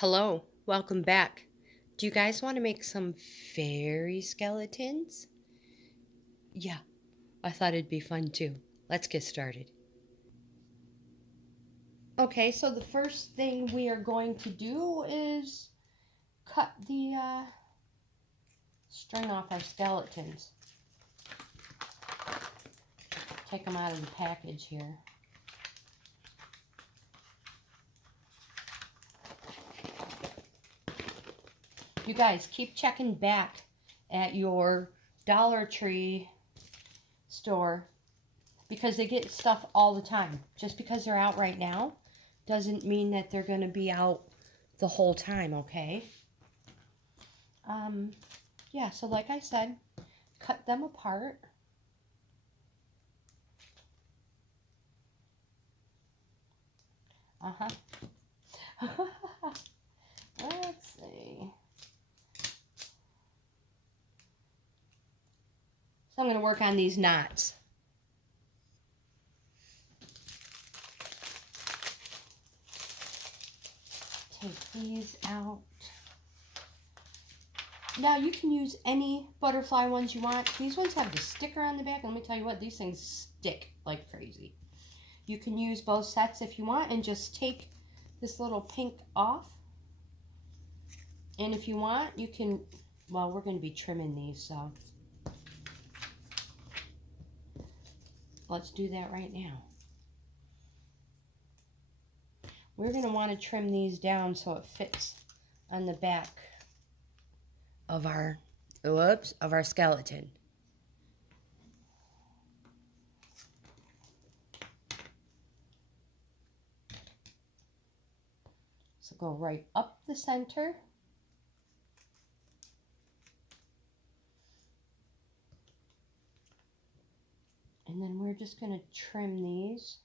Hello, welcome back. Do you guys want to make some fairy skeletons? Yeah, I thought it'd be fun too. Let's get started. Okay, so the first thing we are going to do is cut the string off our skeletons. Take them out of the package here. You guys keep checking back at your Dollar Tree store because they get stuff all the time. Just because they're out right now doesn't mean that they're going to be out the whole time, okay? Yeah, so like I said, cut them apart. Let's see. So I'm going to work on these knots. Take these out. Now you can use any butterfly ones you want. These ones have the sticker on the back. Let me tell you what, these things stick like crazy. You can use both sets if you want and just take this little pink off. And if you want, you can, well, we're going to be trimming these, so let's do that right now. We're going to want to trim these down so it fits on the back of our, of our skeleton. So go right up the center. And then we're just going to trim these.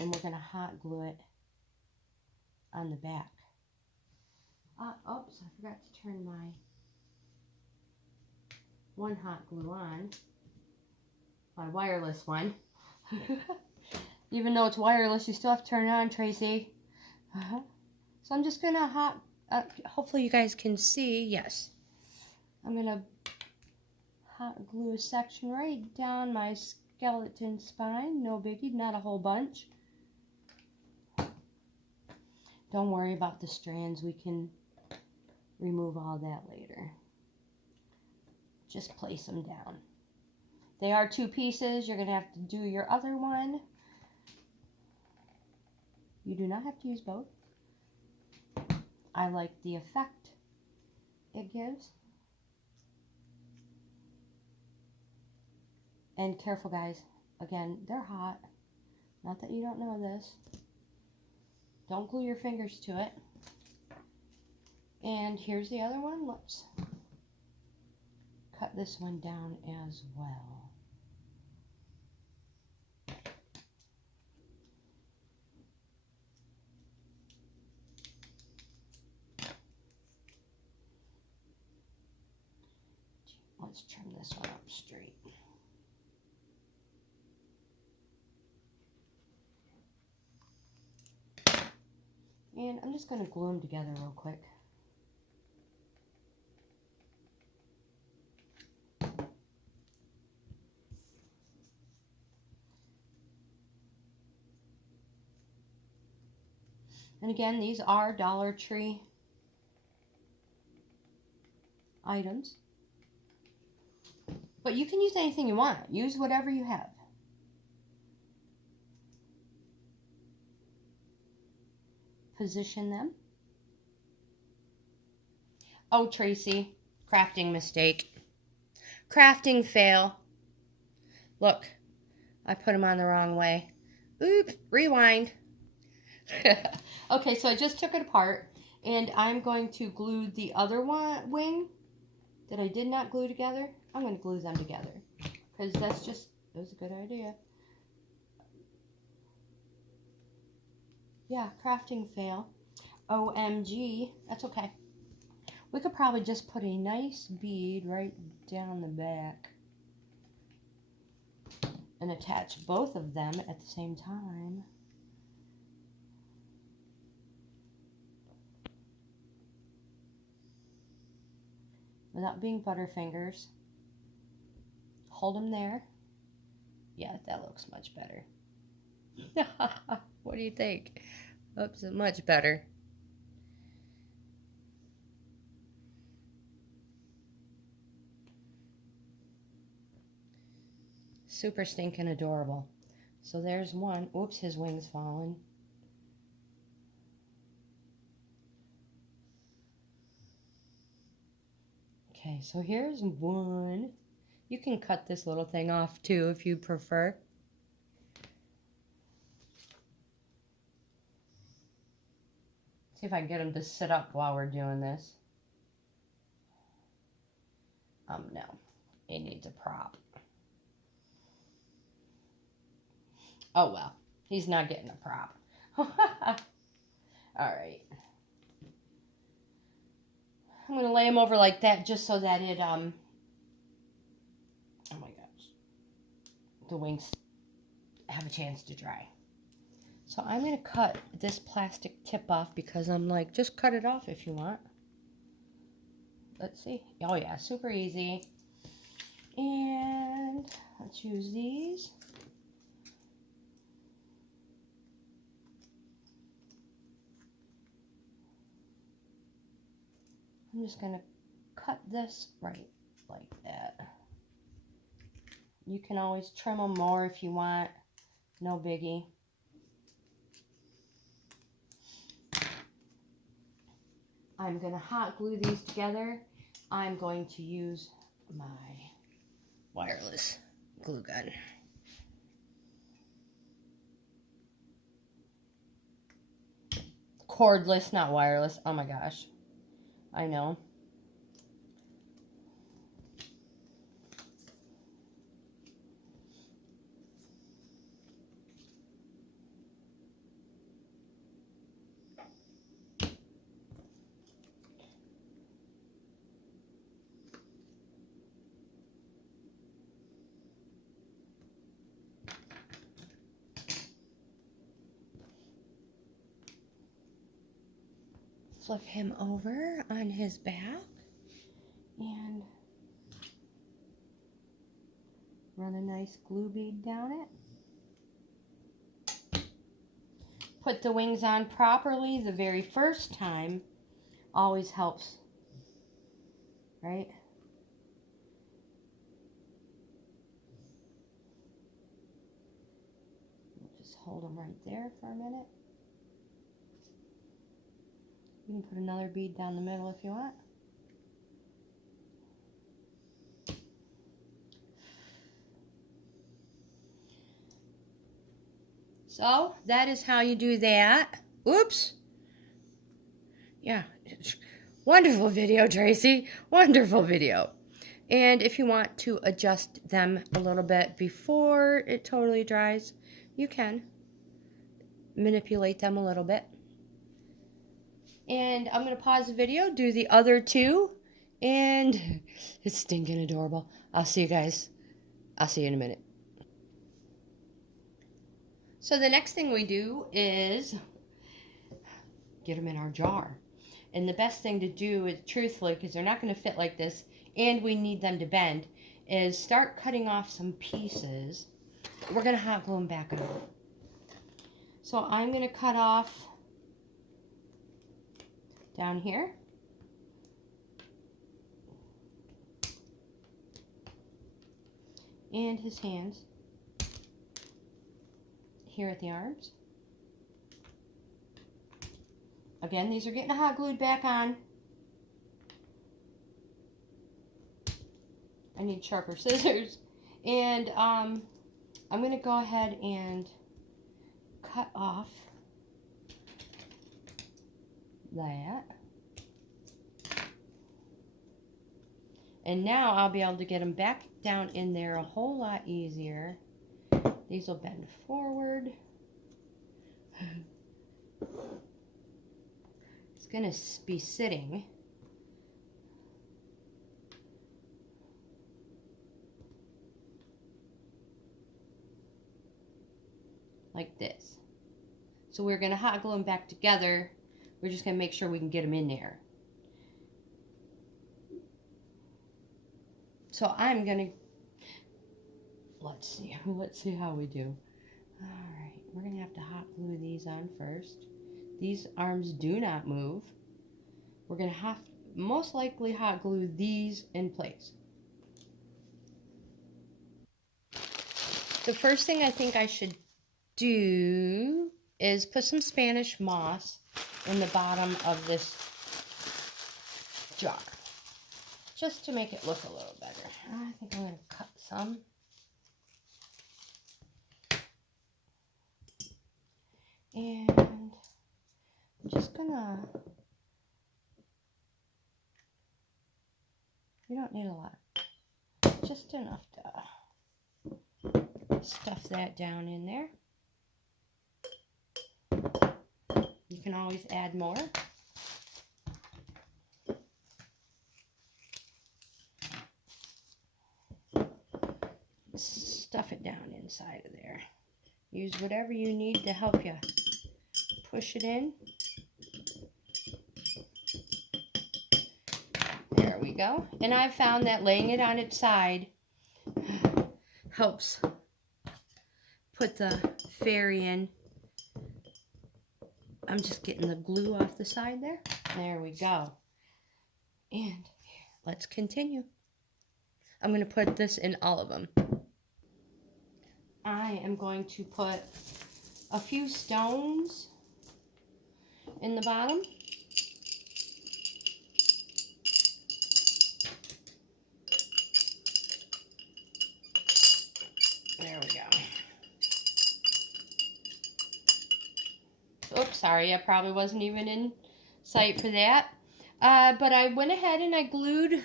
And we're going to hot glue it on the back. Oops, I forgot to turn my one hot glue on. My wireless one. Even though it's wireless, you still have to turn it on, Tracy. So I'm just going to hopefully you guys can see, yes. I'm going to hot glue a section right down my skeleton spine. No biggie, not a whole bunch. Don't worry about the strands. We can remove all that later. Just place them down. They are two pieces. You're going to have to do your other one. You do not have to use both. I like the effect it gives. And careful, guys. Again, they're hot. Not that you don't know this. Don't glue your fingers to it. And here's the other one. Let's cut this one down as well. Let's trim this one up straight. And I'm just going to glue them together real quick. And again, these are Dollar Tree items. But you can use anything you want. Use whatever you have. Position them. Oh, Tracy, crafting mistake. Crafting fail. Look, I put them on the wrong way. Oops, rewind. Okay, so I just took it apart, and I'm going to glue the other wing that I did not glue together. I'm going to glue them together because that was a good idea. Yeah, crafting fail. OMG, that's okay. We could probably just put a nice bead right down the back and attach both of them at the same time. Without being butterfingers. Hold them there. Yeah, that looks much better. What do you think? Oops, much better. Super stinking adorable. So there's one. Oops, his wing's fallen. Okay, so here's one. You can cut this little thing off too if you prefer. See if I can get him to sit up while we're doing this. No, he needs a prop. Oh well, he's not getting a prop. Alright. I'm going to lay him over like that just so that it, oh my gosh, the wings have a chance to dry. So I'm going to cut this plastic tip off because I'm like, just cut it off if you want. Let's see. Oh yeah, super easy. And let's use these. I'm just going to cut this right like that. You can always trim them more if you want. No biggie. I'm going to hot glue these together. I'm going to use my wireless glue gun. Cordless, not wireless. Oh my gosh. I know. Flip him over on his back and run a nice glue bead down it. Put the wings on properly the very first time. Always helps, right? Just hold them right there for a minute. You can put another bead down the middle if you want. So that is how you do that. Oops. Yeah. Wonderful video, Tracy. Wonderful video. And if you want to adjust them a little bit before it totally dries, you can manipulate them a little bit. And I'm going to pause the video, do the other two, and it's stinking adorable. I'll see you guys. I'll see you in a minute. So the next thing we do is get them in our jar. And the best thing to do is, truthfully, because they're not going to fit like this, and we need them to bend, is start cutting off some pieces. We're going to hot glue them back on. So I'm going to cut off down here. And his hands. Here at the arms. Again, these are getting hot glued back on. I need sharper scissors. And I'm going to go ahead and cut off that. And now I'll be able to get them back down in there a whole lot easier. These will bend forward. It's going to be sitting like this. So we're going to hot glue them back together. We're just going to make sure we can get them in there. So I'm going to, let's see how we do. All right, we're going to have to hot glue these on first. These arms do not move. We're going to have most likely hot glue these in place. The first thing I think I should do is put some Spanish moss in the bottom of this jar, just to make it look a little better. I think I'm going to cut some. And I'm just going to, you don't need a lot, just enough to stuff that down in there. You can always add more. Stuff it down inside of there. Use whatever you need to help you push it in. There we go. And I've found that laying it on its side helps put the fairy in. I'm just getting the glue off the side there. There we go. And let's continue. I'm going to put this in all of them. I am going to put a few stones in the bottom. There we go. Oops, sorry, I probably wasn't even in sight for that. But I went ahead and I glued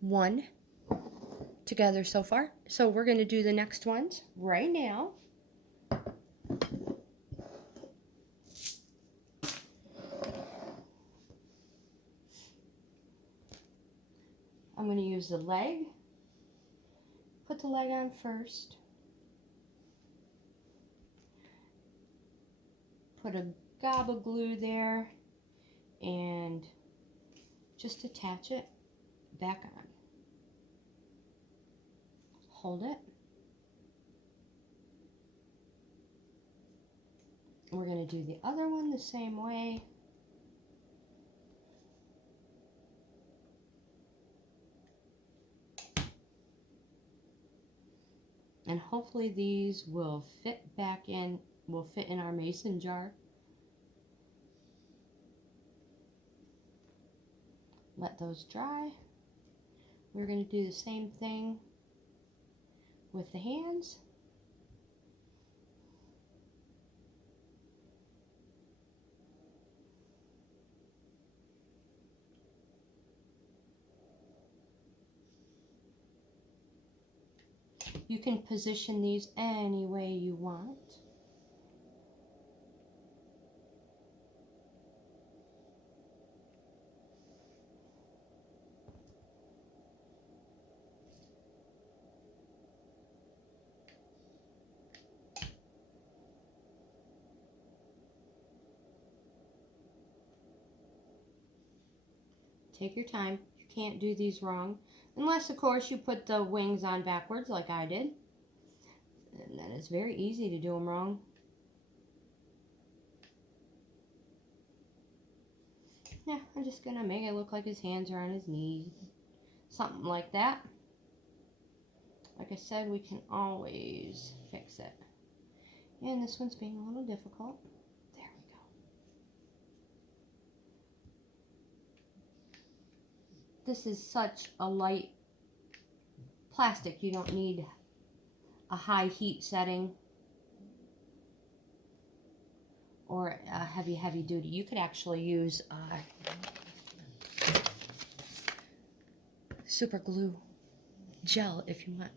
one together so far. So we're going to do the next ones right now. I'm going to use the leg. Put the leg on first. Put a gob of glue there and just attach it back on. Hold it. We're going to do the other one the same way. And hopefully these will fit back in, will fit in our mason jar. Let those dry. We're going to do the same thing with the hands. You can position these any way you want. Take your time. You can't do these wrong. Unless, of course, you put the wings on backwards like I did. And then it's very easy to do them wrong. Yeah, I'm just going to make it look like his hands are on his knees. Something like that. Like I said, we can always fix it. And this one's being a little difficult. There we go. This is such a light plastic. You don't need a high heat setting or a heavy duty. You could actually use super glue gel if you want.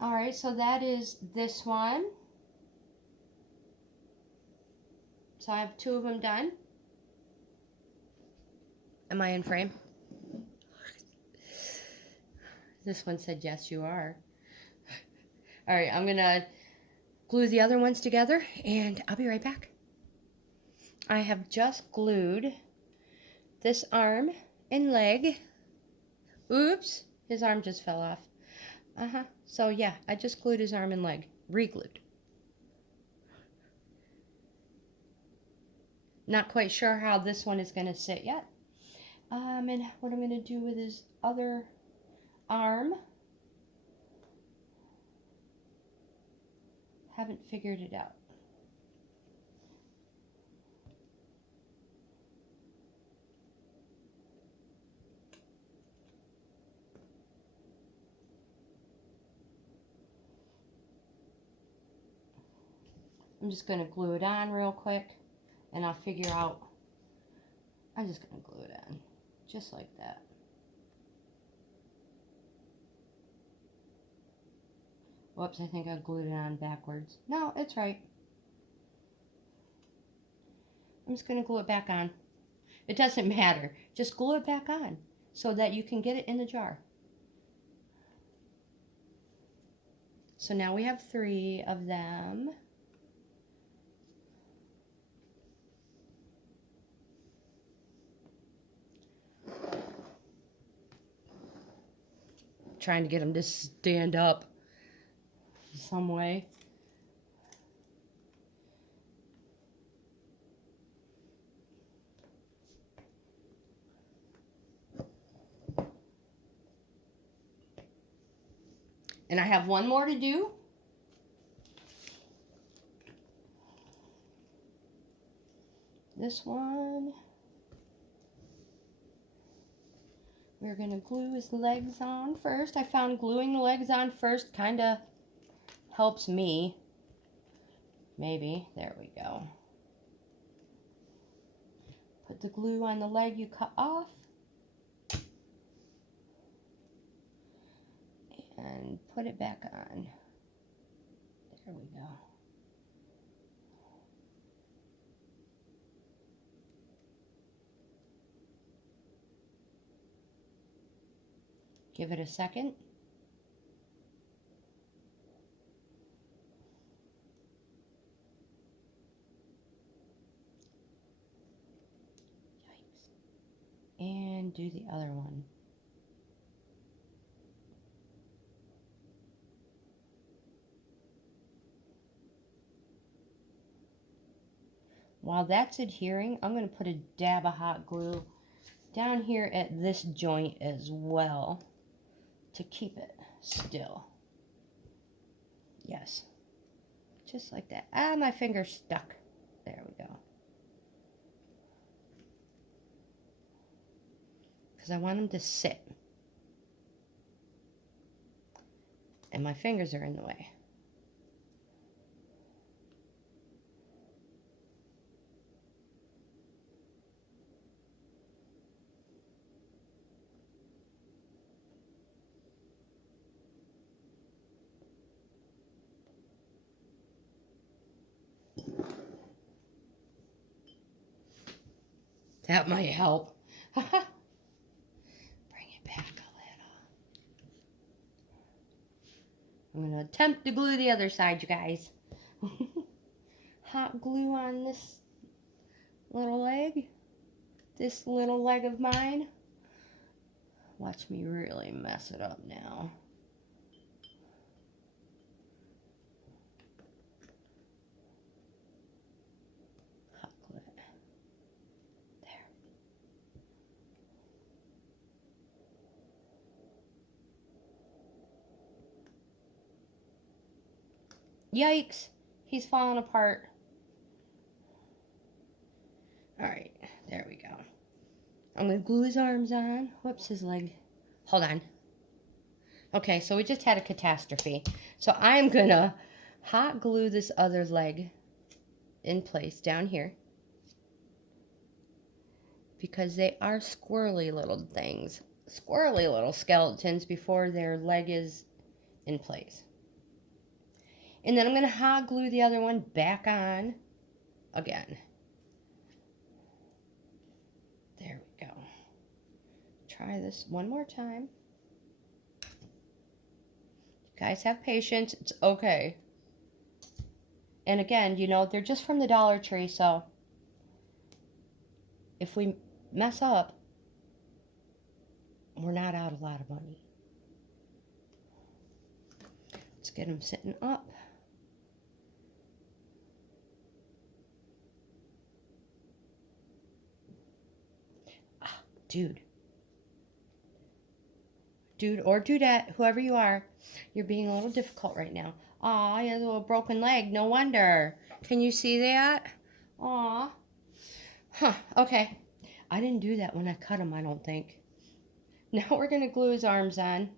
All right, so that is this one. So I have two of them done. Am I in frame? This one said, yes, you are. All right, I'm gonna glue the other ones together and I'll be right back. I have just glued this arm and leg. Oops, his arm just fell off. So yeah, I just glued his arm and leg, re-glued. Not quite sure how this one is gonna sit yet. And what I'm gonna do with his other arm, haven't figured it out. I'm just going to glue it on real quick and I'll figure out. I'm just going to glue it on just like that. Whoops, I think I glued it on backwards. No, it's right. I'm just going to glue it back on. It doesn't matter. Just glue it back on so that you can get it in the jar. So now we have 3 of them. Trying to get them to stand up some way. And I have one more to do. This one, we're going to glue his legs on first. I found gluing the legs on first kind of helps me. Maybe. There we go. Put the glue on the leg you cut off. And put it back on. There we go. Give it a second. Yikes. And do the other one. While that's adhering, I'm going to put a dab of hot glue down here at this joint as well to keep it still. Yes. Just like that. Ah, my finger's stuck. There we go. Because I want them to sit. And my fingers are in the way. That might help. Bring it back a little. I'm going to attempt to glue the other side, you guys. Hot glue on this little leg. This little leg of mine. Watch me really mess it up now. Hot glue it. There. Yikes! He's falling apart. Alright, there we go. I'm going to glue his arms on. Whoops, his leg. Hold on. Okay, so we just had a catastrophe. So I'm going to hot glue this other leg in place down here. Because they are squirrely little things. Squirrely little skeletons before their leg is in place. And then I'm going to hot glue the other one back on again. There we go. Try this one more time. You Guys, have patience. It's okay. And again, you know, they're just from the Dollar Tree, so if we mess up, we're not out a lot of money. Let's get them sitting up. Ah, dude. Dude or dudette, whoever you are, you're being a little difficult right now. Aw, he has a little broken leg. No wonder. Can you see that? Aw. Huh, okay. I didn't do that when I cut him, I don't think. Now we're going to glue his arms on.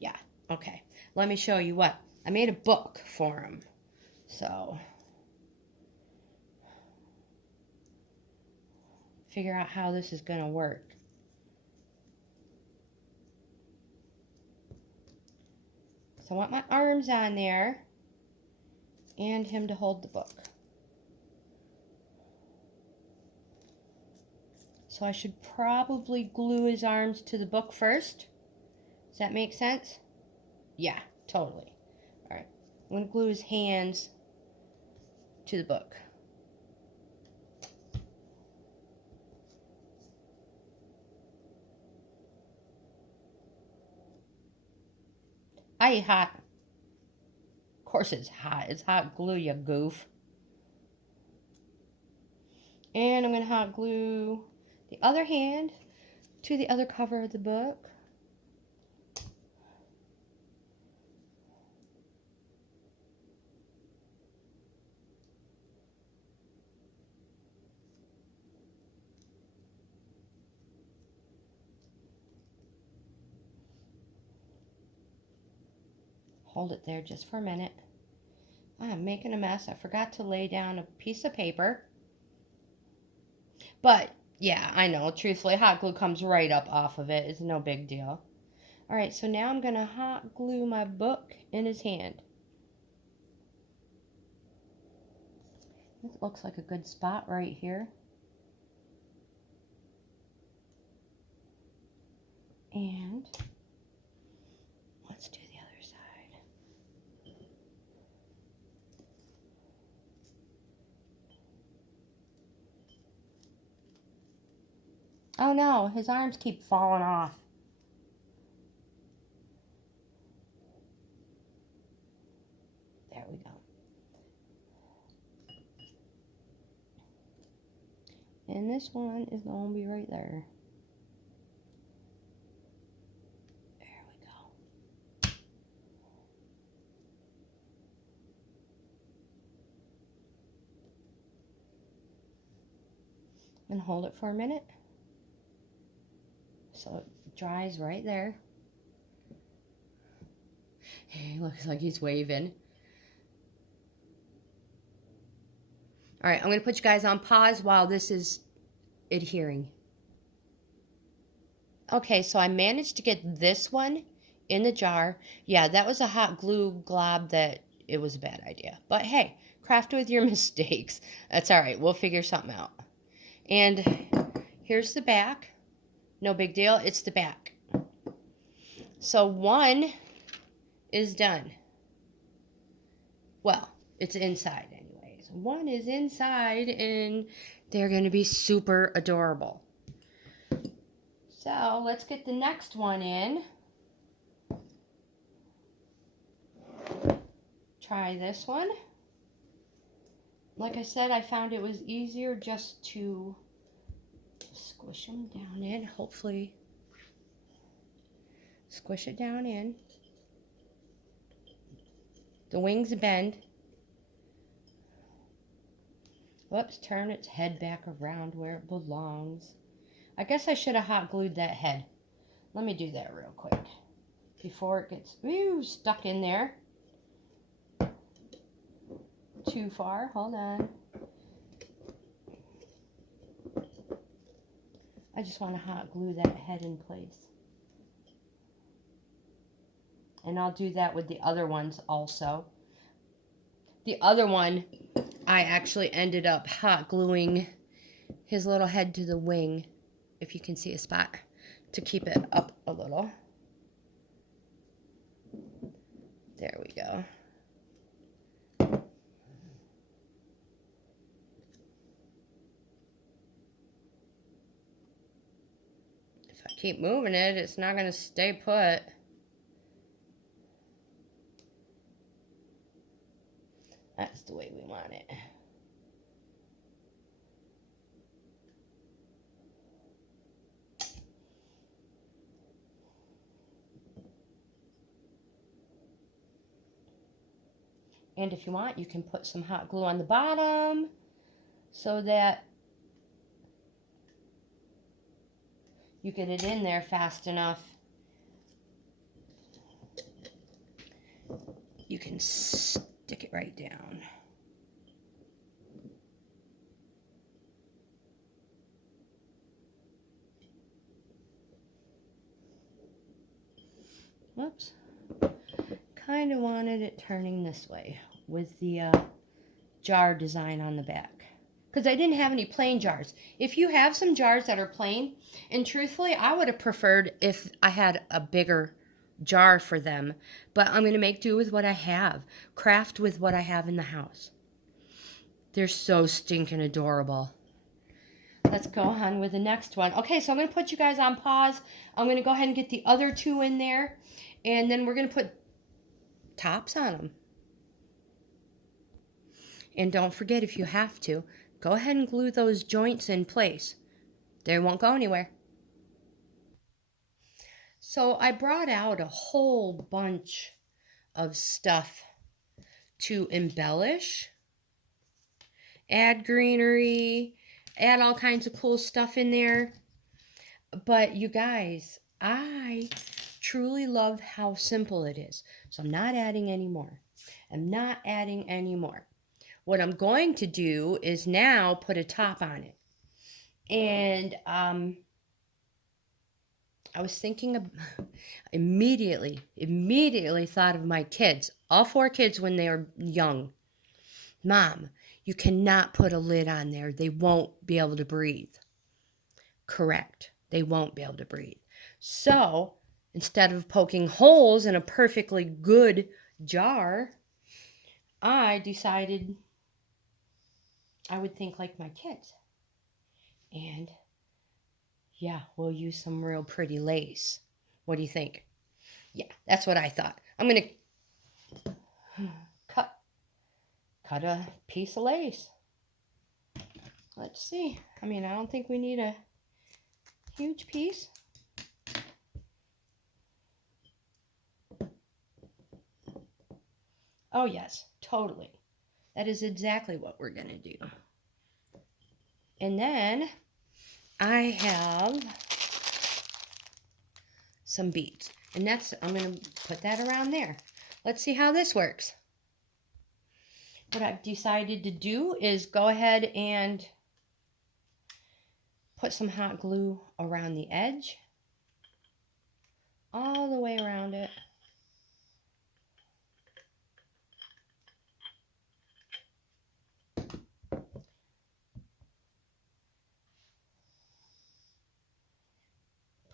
Yeah, okay. Let me show you what. I made a book for him. So, figure out how this is going to work. So I want my arms on there and him to hold the book. So I should probably glue his arms to the book first. Does that make sense? Yeah, totally. All right, I'm going to glue his hands to the book. Aye, hot. Of course it's hot. It's hot glue, you goof. And I'm going to hot glue the other hand to the other cover of the book. Hold it there just for a minute. I'm making a mess. I forgot to lay down a piece of paper. But, yeah, I know. Truthfully, hot glue comes right up off of it. It's no big deal. All right, so now I'm going to hot glue my book in his hand. This looks like a good spot right here. And let's do the other side. Oh no, his arms keep falling off. There we go. And this one is going to be right there. There we go. And hold it for a minute. So it dries right there. Hey, looks like he's waving. All right, I'm going to put you guys on pause while this is adhering. Okay, so I managed to get this one in the jar. Yeah, that was a hot glue glob that it was a bad idea. But hey, craft with your mistakes. That's all right. We'll figure something out. And here's the back. No big deal. It's the back. So one is done. Well, it's inside anyways. One is inside and they're going to be super adorable. So let's get the next one in. Try this one. Like I said, I found it was easier just to squish them down in. Hopefully, squish it down in. The wings bend. Whoops, turn its head back around where it belongs. I guess I should have hot glued that head. Let me do that real quick before it gets stuck in there too far. Hold on. I just want to hot glue that head in place. And I'll do that with the other ones also. The other one, I actually ended up hot gluing his little head to the wing, if you can see a spot, to keep it up a little. There we go. If I keep moving it, it's not going to stay put. That's the way we want it. And if you want, you can put some hot glue on the bottom so that you get it in there fast enough. You can stick it right down. Whoops. Kind of wanted it turning this way with the jar design on the back, because I didn't have any plain jars. If you have some jars that are plain, and truthfully I would have preferred if I had a bigger jar for them, but I'm going to make do with what I have, craft with what I have in the house. They're so stinking adorable. Let's go on with the next one. Okay, so I'm going to put you guys on pause. I'm going to go ahead and get the other two in there, and then we're going to put tops on them. And don't forget, if you have to, go ahead and glue those joints in place. They won't go anywhere. So I brought out a whole bunch of stuff to embellish, add greenery, add all kinds of cool stuff in there. But you guys, I truly love how simple it is. So I'm not adding any more. I'm not adding any more. What I'm going to do is now put a top on it. And I was thinking of immediately thought of my kids, all 4 kids when they were young. Mom, you cannot put a lid on there. They won't be able to breathe. Correct. They won't be able to breathe. So instead of poking holes in a perfectly good jar, I decided I would think like my kids. And yeah, we'll use some real pretty lace. What do you think? Yeah, that's what I thought. I'm going to cut a piece of lace. Let's see. I mean, I don't think we need a huge piece. Oh yes, totally. That is exactly what we're going to do. And then I have some beads. And I'm going to put that around there. Let's see how this works. What I've decided to do is go ahead and put some hot glue around the edge, all the way around it.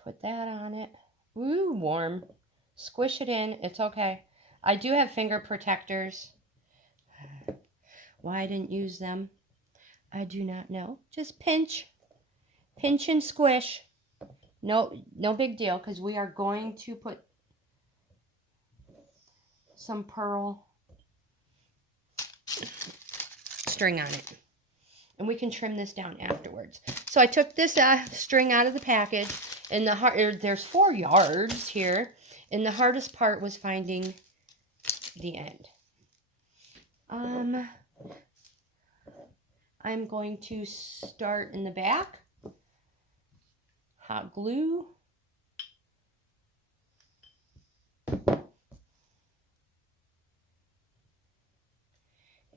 Put that on it. Ooh, warm. Squish it in. It's okay. I do have finger protectors. Why I didn't use them, I do not know. Just pinch. Pinch and squish. No big deal, because we are going to put some pearl string on it. And we can trim this down afterwards. So I took this string out of the package, and there's 4 yards here, and the hardest part was finding the end. I'm going to start in the back. Hot glue.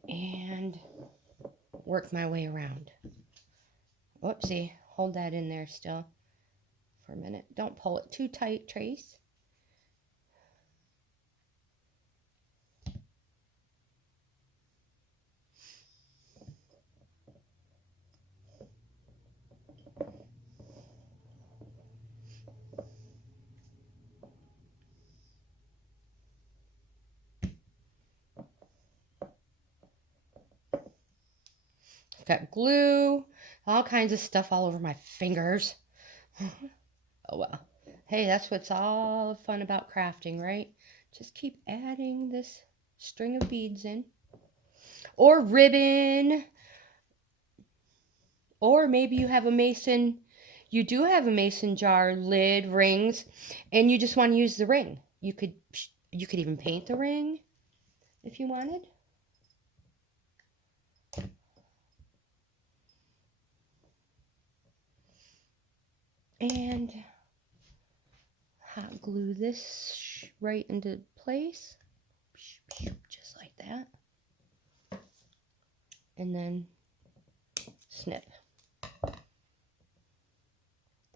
And work my way around. Whoopsie, hold that in there still for a minute. Don't pull it too tight, Trace. Got glue, all kinds of stuff all over my fingers. Oh well. Hey, that's what's all fun about crafting, right? Just keep adding this string of beads in. Or ribbon. Or maybe you have a mason, you do have a mason jar lid, rings, and you just want to use the ring. You could even paint the ring if you wanted. And hot glue this right into place, just like that. And then snip.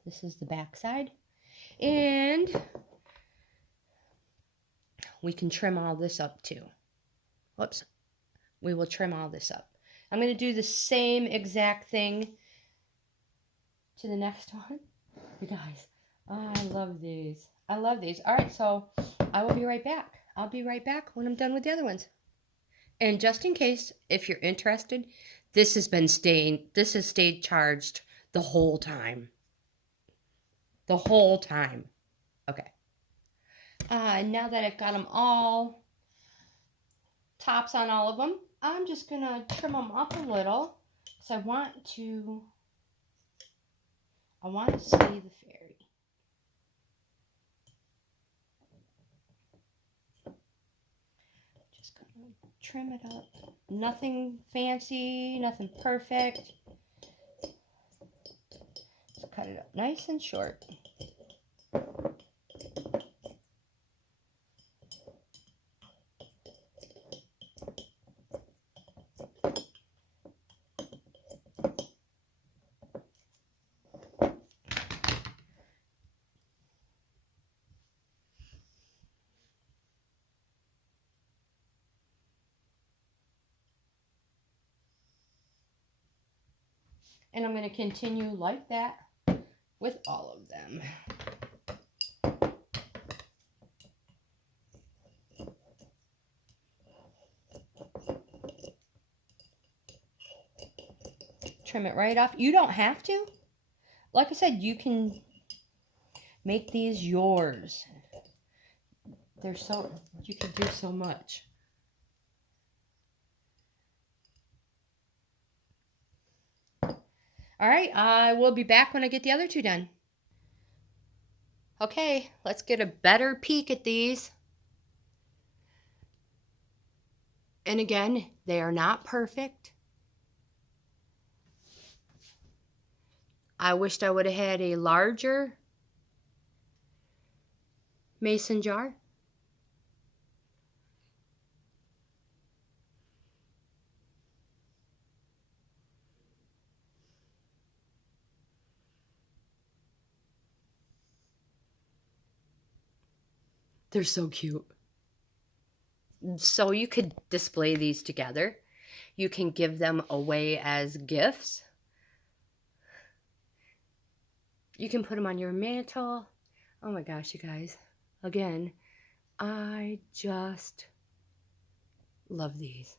This is the back side. And we can trim all this up too. Whoops. We will trim all this up. I'm going to do the same exact thing to the next one. You guys, I love these. I love these. All right, so I will be right back. I'll be right back when I'm done with the other ones. And just in case, if you're interested, this has stayed charged the whole time. The whole time. Okay. Now that I've got them all, tops on all of them, I'm just going to trim them up a little because I want to see the fairy. Just going to trim it up. Nothing fancy, nothing perfect. Just cut it up nice and short. And I'm going to continue like that with all of them. Trim it right off. You don't have to. Like I said, you can make these yours. You can do so much. All right, I will be back when I get the other two done. Okay, let's get a better peek at these. And again, they are not perfect. I wished I would have had a larger mason jar. They're so cute. So you could display these together. You can give them away as gifts. You can put them on your mantle. Oh my gosh, you guys. Again, I just love these.